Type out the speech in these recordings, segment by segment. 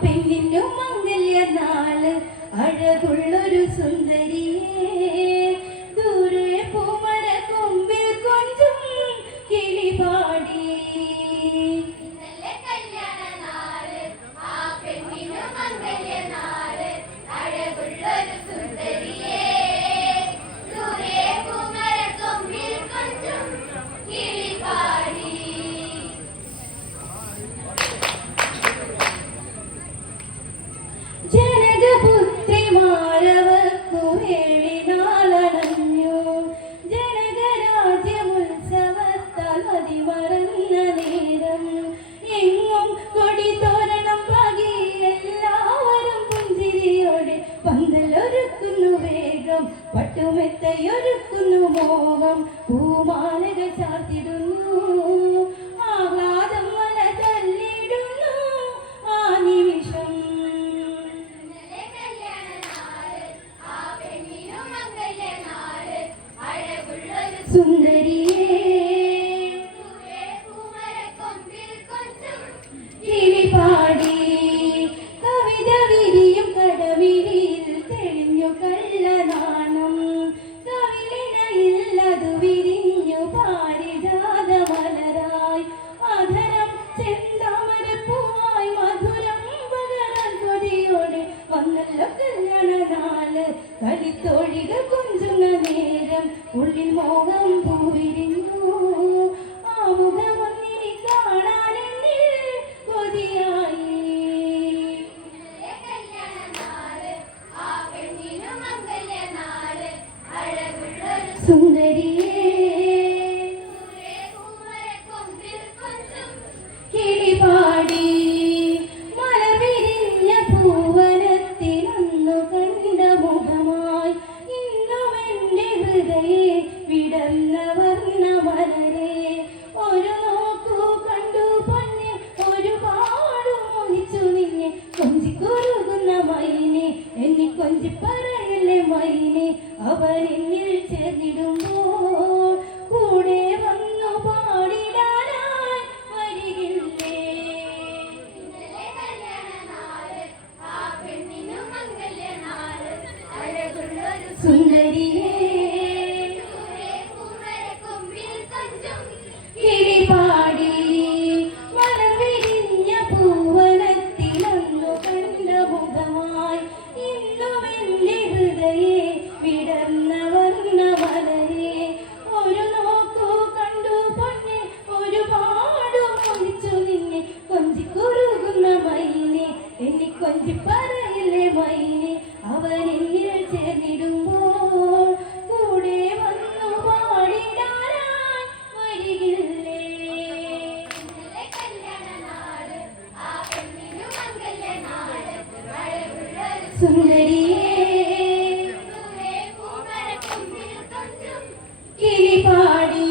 പെണ്ണിനു മംഗല്യ നാള് അഴകുള്ളൊരു സുന്ദരിയേ ദൂരെ പൂമര കൊമ്പിൽ കൊഞ്ചും കിളി പാടി ജനകപുത്രിമാരവർക്കു വേണ്ടി നാളണഞ്ഞു ജനകരാജ്യമുത്സവത്താൽ മതിമറന്ന നേരം എങ്ങും കൊടി തോരണം പാകി എല്ലാവരും പുഞ്ചിരിയോടെ പന്തലൊരുക്കുന്നു വേഗം പട്ടുമെത്തയൊരുക്കുന്നു മോഹം പൂമാലകൾ ചാർത്തിടുന്നു ആഹ്ലാദം മല തല്ലിടുന്നു ആ നിമിഷം സുന്ദരിയേ കിളി പാടി കവിത വിരിയും കടവിരിയിൽ തെളിഞ്ഞു കള്ളനാണം കവിളിനയിൽ അത് വിരിഞ്ഞു പാരിജാത മലരായി ആധരം ചെന്താമരപ്പൂവായി മധുരം പകരാൻ കൊതിയോടെ വന്നല്ലോ കല്യാണ നാള് കളിത്തോഴികൾ കൊഞ്ചുന്ന നേരം ഉള്ളിൽ മോഹം പൂവിരിഞ്ഞു ആ മുഖമൊന്നിനി കാണാനെന്നിൽ കൊതിയായി സുന്ദരിയേ കിളി പാടി മലവിരിഞ്ഞ പൂവനത്തിലൊന്നു കണ്ട മുഖമായി ഇന്നും എന്റെ ഹൃദയെ വിടർന്ന വർണ്ണ മലരെ ഒരു നോക്കു കണ്ടു പൊന്നെ ഒരുപാട് മോഹിച്ചു നിന്നെ കൊഞ്ചിക്കുറുകുന്ന മൈനെ എന്നെ കൊഞ്ചി പറയല്ലേ മൈനെ അവൻ എന്നിൽ ചേർന്നിടുമ്പോൾ കൂടെ വന്നു പാടിടാനായി വരികില്ലേ സുന്ദരിയേ കിളി പാടി മലർവിരിഞ്ഞ പൂവനത്തിലൊന്നു കണ്ട മുഖമായി ഇന്നും എന്റെ ഹൃദയെ വിടർന്ന വർണ്ണ മലരെ ഒരു നോക്കു കണ്ടു പൊന്നെ ഒരുപാട് മോഹിച്ചു നിന്നെ കൊഞ്ചിക്കുറുകുന്ന മൈനെ എന്നെ കൊഞ്ചി പറയില്ലേ മൈനെ അവൻ എന്നിൽ ചേർന്നിടുമ്പോൾ കൂടെ വന്നു പാടിടാനായി വരികില്ലേ സുന്ദരിയേ കിളി പാടി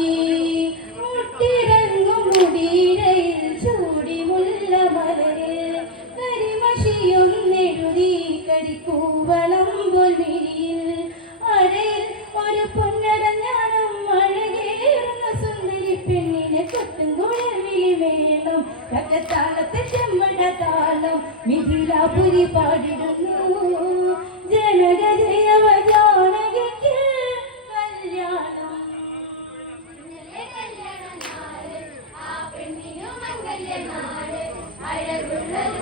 മുട്ടിറങ്ങും മുടിയിടയിൽ ചൂടി മുല്ല മലരെ കരിമഷിയൊന്നെഴുതി കരിക്കൂവളം പൊൽമിഴിയിൽ അരയിൽ ഒരു പൊന്നടഞ്ഞാണം അഴകേറുന്ന സുന്ദരി പെണ്ണിനെ കൊട്ടും കുഴവിളി വേണം രക്തത്താളത്തെ ചെമ്മട താളം മിഥിലാപുരി പാടിടുന്നു ജനക ജയവ ജാനകിക്ക് കല്യാണം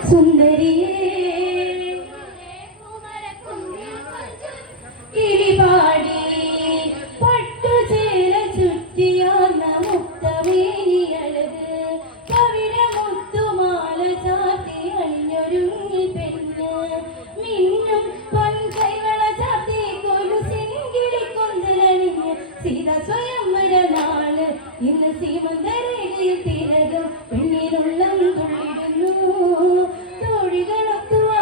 സുന്ദരിയേ കിളി പാടി പട്ടുചേല ചുറ്റിയാർന്ന മുക്തമേനി അഴക് കവിരമുത്തുമാല ചാർത്തി അണിഞ്ഞൊരുങ്ങി പെണ്ണ് മിന്നും പൊൻകൈവള ചാർത്തി കൊലുസിൻ കിളിക്കൊഞ്ചലണിഞ്ഞ് സീത സ്വയംവര നാള് ഇന്ന് സീമന്തരേഖയിൽ തിലകം പെണ്ണിനുള്ളം തുള്ളിടുന്നു തോഴികളൊത്തുവാ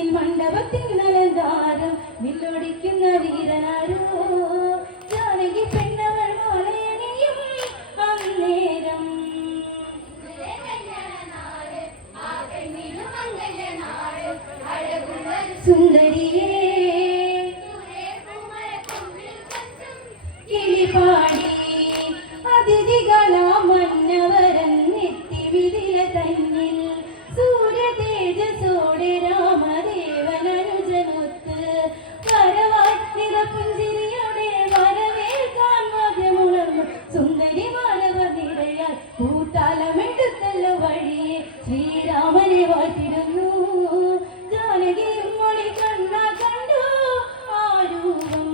മുന്നിൽ മണ്ഡപത്തിൽ നലങ്കാരം വില്ലൊടിക്കുന്ന വീരനാരോ ജാനകി പെണ്ണവൾ മാലയണിയും അന്നേരം സുന്ദരിയേ കിളിപാടി അതിഥികളാം മന്നവരൻ നെറ്റി വിതില തന്നിൽ സൂര്യ തേജസോടെ രാമദേവൻ അനുജനൊത്ത് വരവായി നിറപുഞ്ചിരിയോടെ വരവേൽക്കാൻ മധ്യമുണർന്നു സുന്ദരി മാനവ നിരയാൽ കൂത്താലമെടുത്തല്ലോ വഴിയെ ശ്രീരാമനെ വാഴ്ത്തിടുന്നു ജാനകിയും മൊഴി കണ്ണാ കണ്ടു ആ രൂപം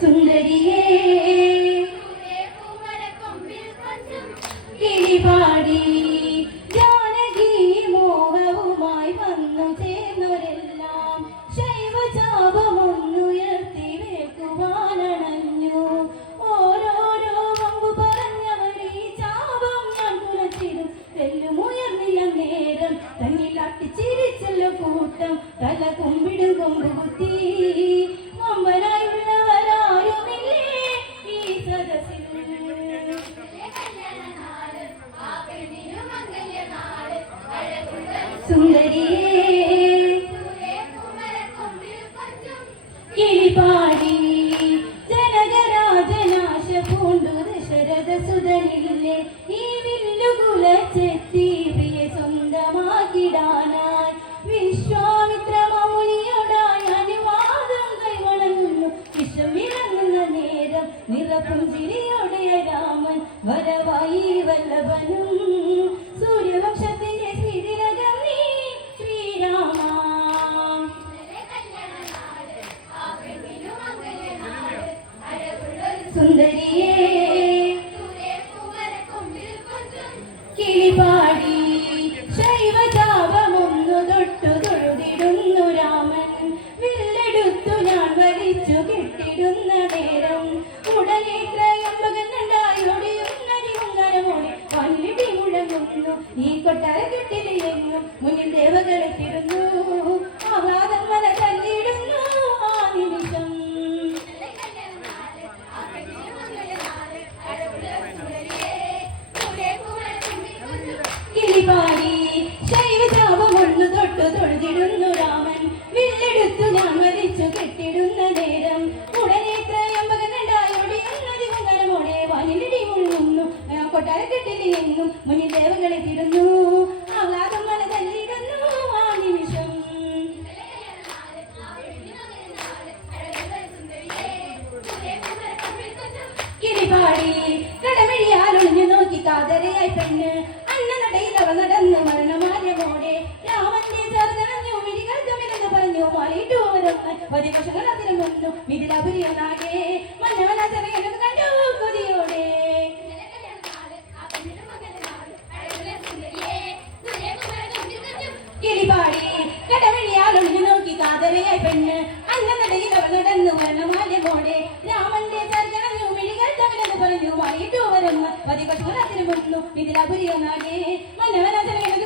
സുന്ദരിയേ കിളിപാടി ജാനകി മോഹവുമായി വന്നു ചേർന്നവരെല്ലാം ശൈവചാപമൊന്നുയർത്തി വേക്കുവാനണഞ്ഞു ഓരോരോ വമ്പു പറഞ്ഞവരീ ചാപം ഞാൻ കുലച്ചിടും തെല്ലുമുയർന്നില്ല നേരം തന്നിൽ അട്ടിച്ചിരിച്ചല്ലോ കൂട്ടം തല കുമ്പിടും കൊമ്പുകുത്തി വമ്പനായുള്ളവരാരുമില്ലേ ഈ സദസ്സിൽ സുന്ദരിയേ കിളിപാടി ജനകരാജനാശ പൂണ്ടു ദശരഥ സുതനില്ലേ ഈ വില്ലുകുല ചെത്തി പ്രിയ സ്വന്തമാക്കിടാനായി വിശ്വാമിത്ര മൗനിയോടായി അനുവാദം കൈവണങ്ങുന്നു വിഷം വിളങ്ങുന്ന നേരം നിറപുഞ്ചിരിയോടെ രാമൻ വരവായി വല്ലഭനും സൂര്യവംശത്തിന്റെ ശ്രീതിലകം നീ ശ്രീരാമ സുന്ദരിയേ കിളിപാടി ശൈവചാപമൊന്നു തൊട്ടു തൊഴുതിടുന്നു രാമൻ വില്ലെടുത്തു ഞാൻ വലിച്ചു കെട്ടിടുന്ന നേരം ഉടനെ ത്രയംബകനുണ്ടായൊടിയുന്നതിഹുങ്കരമോടി വന്നിടി മുഴങ്ങുന്നു ഈ കൊട്ടാര കെട്ടിലെങ്ങും മുന്നിൽ ദേവകളെത്തിടുന്നു ആഹ്ലാദം മല തല്ലിടുന്നു ആ നിമിഷം കിളിപാടി ശൈവചാപമൊന്നു തൊട്ടു തൊഴുതിടുന്നു രാമൻ വില്ലെടുത്തു ഞാൻ വലിച്ചു കെട്ടിടുന്ന നേരം ഉടനെ ത്രയംബകനുണ്ടായൊടിയുന്നതിഹുങ്കരമോടെ വാനിലിടി മുഴുങ്ങുന്നു കൊട്ടാര കെട്ടിലെങ്ങും മുന്നിൽ ദേവകളെത്തിടുന്നു ആഹ്ലാദം മല തല്ലിടുന്നു ആ നിമിഷം കിളിപാടി കടമിഴിയാലൊളിഞ്ഞു നോക്കി കാതരയായി പെണ്ണ് അന്ന നടയിലവ നടന്ന് മരണമാര്യമോടെ രാമന്റെ ചർദ്ദനഞ്ഞു മിഴികൾ തമ്മിലെന്ന് പറഞ്ഞു മാറിയിട്ടു വരിവശങ്ങൾ അതിന് മുന്നു മിഥിലാപുരിയൊന്നാകെ മന്നവനാചരകനും കണ്ടു കൊതിയോടെ കിളിപാടി കടമിഴിയാലൊളിഞ്ഞു നോക്കി കാതരയായി പെണ്ണ് അന്ന നടയിലവ നടന്ന് മരണമാര്യമോടെ രാമന്റെ ചർദ്ദനഞ്ഞു മിഴികൾ തമ്മിലെന്ന് പറഞ്ഞു മാറിയിട്ടു വരിവശങ്ങൾ അതിന് മുന്നു മിഥിലാപുരിയൊന്നാകെ മന്നവനാചരകനും